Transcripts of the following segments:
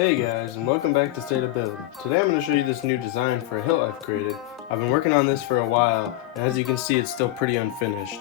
Hey guys, and welcome back to State of Build. Today I'm going to show you this new design for a hilt I've created. I've been working on this for a while, and as you can see it's still pretty unfinished,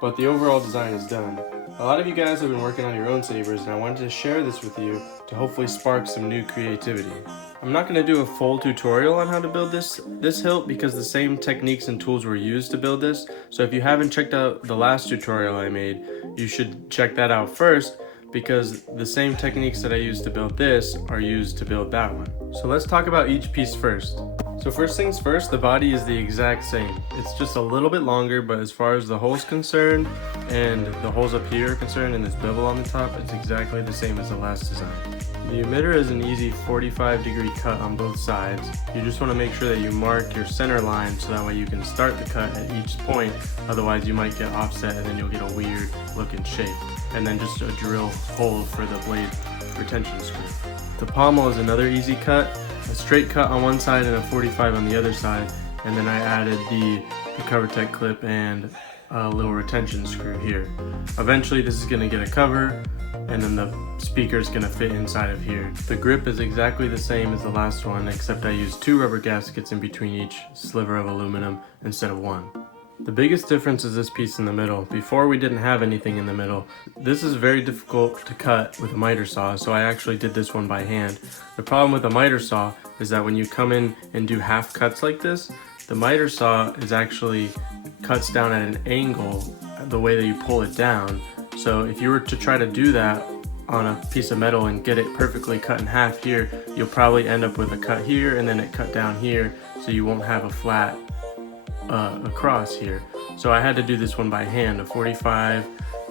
but the overall design is done. A lot of you guys have been working on your own sabers, and I wanted to share this with you to hopefully spark some new creativity. I'm not going to do a full tutorial on how to build this hilt because the same techniques and tools were used to build this, so if you haven't checked out the last tutorial I made, you should check that out first, because the same techniques that I used to build this are used to build that one. So let's talk about each piece first. So first things first, the body is the exact same. It's just a little bit longer, but as far as the hole's concerned and the holes up here are concerned and this bevel on the top, it's exactly the same as the last design. The emitter is an easy 45-degree cut on both sides. You just want to make sure that you mark your center line so that way you can start the cut at each point, otherwise you might get offset and then you'll get a weird looking shape. And then just a drill hole for the blade retention screw. The pommel is another easy cut, a straight cut on one side and a 45 on the other side, and then I added the Covertec Clip and a little retention screw here. Eventually this is going to get a cover, and then the speaker is going to fit inside of here. The grip is exactly the same as the last one, except I used 2 rubber gaskets in between each sliver of aluminum instead of 1. The biggest difference is this piece in the middle. Before we didn't have anything in the middle. This is very difficult to cut with a miter saw, so I actually did this one by hand. The problem with a miter saw is that when you come in and do half cuts like this, the miter saw is actually cuts down at an angle the way that you pull it down. So if you were to try to do that on a piece of metal and get it perfectly cut in half here, you'll probably end up with a cut here and then it cut down here, so you won't have a flat across here. So I had to do this one by hand, a 45,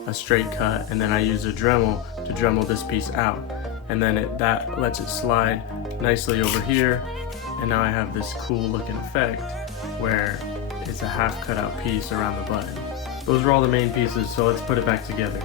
a straight cut, and then I used a Dremel to Dremel this piece out, and then that lets it slide nicely over here, and now I have this cool looking effect where it's a half cut out piece around the button. Those are all the main pieces, so let's put it back together.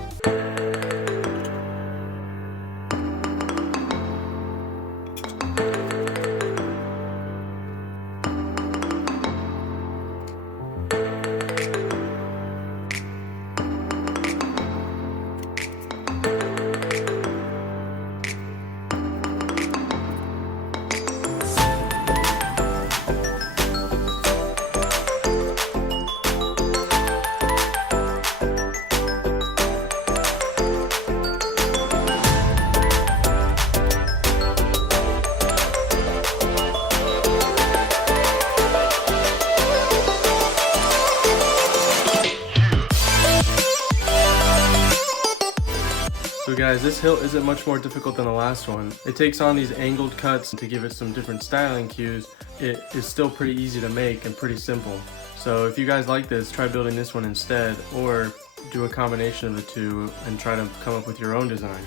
So guys, this hilt isn't much more difficult than the last one. It takes on these angled cuts to give it some different styling cues. It is still pretty easy to make and pretty simple. So if you guys like this, try building this one instead, or do a combination of the two and try to come up with your own design.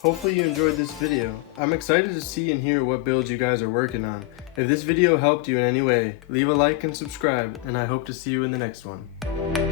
Hopefully you enjoyed this video. I'm excited to see and hear what builds you guys are working on. If this video helped you in any way, leave a like and subscribe, and I hope to see you in the next one.